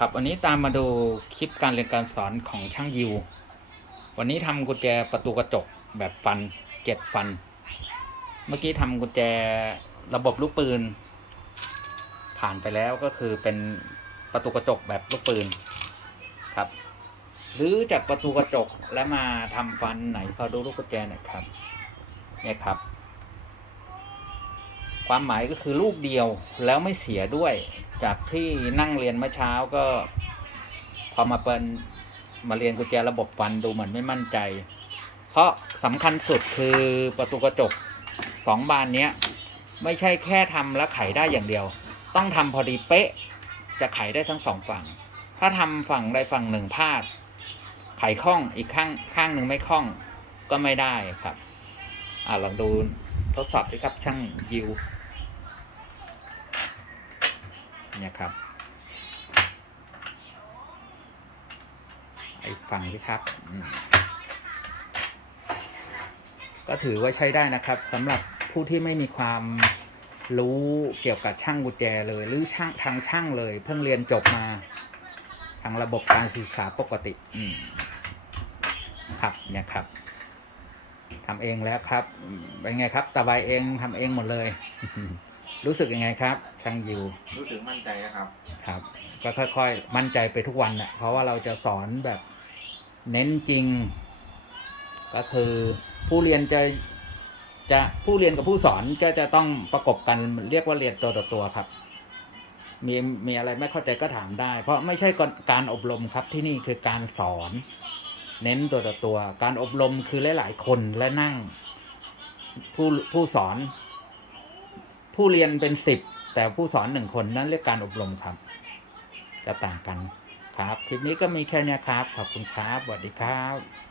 ครับวันนี้ตามมาดูคลิปการเรียนการสอนของช่างยิว วันนี้ทำกุญแจประตูกระจกแบบฟันเจ็ดฟัน เมื่อกี้ทำกุญแจระบบลูกปืน ผ่านไปแล้วก็คือเป็นประตูกระจกแบบลูกปืนครับ หรือจากประตูกระจกแล้วมาทำฟันไหนขอดูลูกกุญแจหน่อยครับเนี่ยครับ ความหมายก็คือลูกเดียวแล้วไม่เสียด้วย จากที่นั่งเรียนเมื่อเช้าก็ พอมาเป็นมาเรียนกุญแจระบบฟันดูเหมือนไม่มั่นใจ เพราะสำคัญสุดคือประตูกระจกสองบานเนี้ย ไม่ใช่แค่ทำแล้วไขได้อย่างเดียว ต้องทำพอดีเป๊ะ จะไขได้ทั้งสองฝั่ง ถ้าทำฝั่งใดฝั่งหนึ่งพลาด ไขข้องอีกข้างข้างหนึ่งไม่ข้องก็ไม่ได้ครับ อ่าลองดูทดสอบสิครับช่างยิว เนี่ยครับไอ้ฟังสิครับ ก็ถือว่าใช้ได้นะครับสำหรับผู้ที่ไม่มีความรู้เกี่ยวกับช่างกุญแจเลย หรือช่างทางช่างเลย เพิ่งเรียนจบมาทางระบบการศึกษาปกติอืมครับเนี่ยครับทำเองแล้วครับเป็นไงครับตะไบเองทำเองหมดเลย รู้สึกยังไงครับช่างยิวรู้สึกมั่นใจนะครับ ครับ ก็ค่อยๆ มั่นใจไปทุกวันนะเพราะว่าเราจะสอนแบบเน้นจริง ก็คือผู้เรียนจะจะผู้เรียนกับผู้สอนก็จะต้องประกบกันเรียกว่าเรียนตัวต่อตัวครับ มีมีอะไรไม่เข้าใจก็ถามได้ เพราะไม่ใช่การอบรมครับที่นี่คือการสอน เน้นตัวต่อตัว การอบรมคือหลาย ๆ คนและนั่ง ผู้ผู้สอน ผู้เรียนเป็นสิบแต่ผู้สอนหนึ่งคนนั้นเรียกการอบรมครับ จะต่างกันครับ คลิปนี้ก็มีแค่นี้ครับ ขอบคุณครับสวัสดีครับ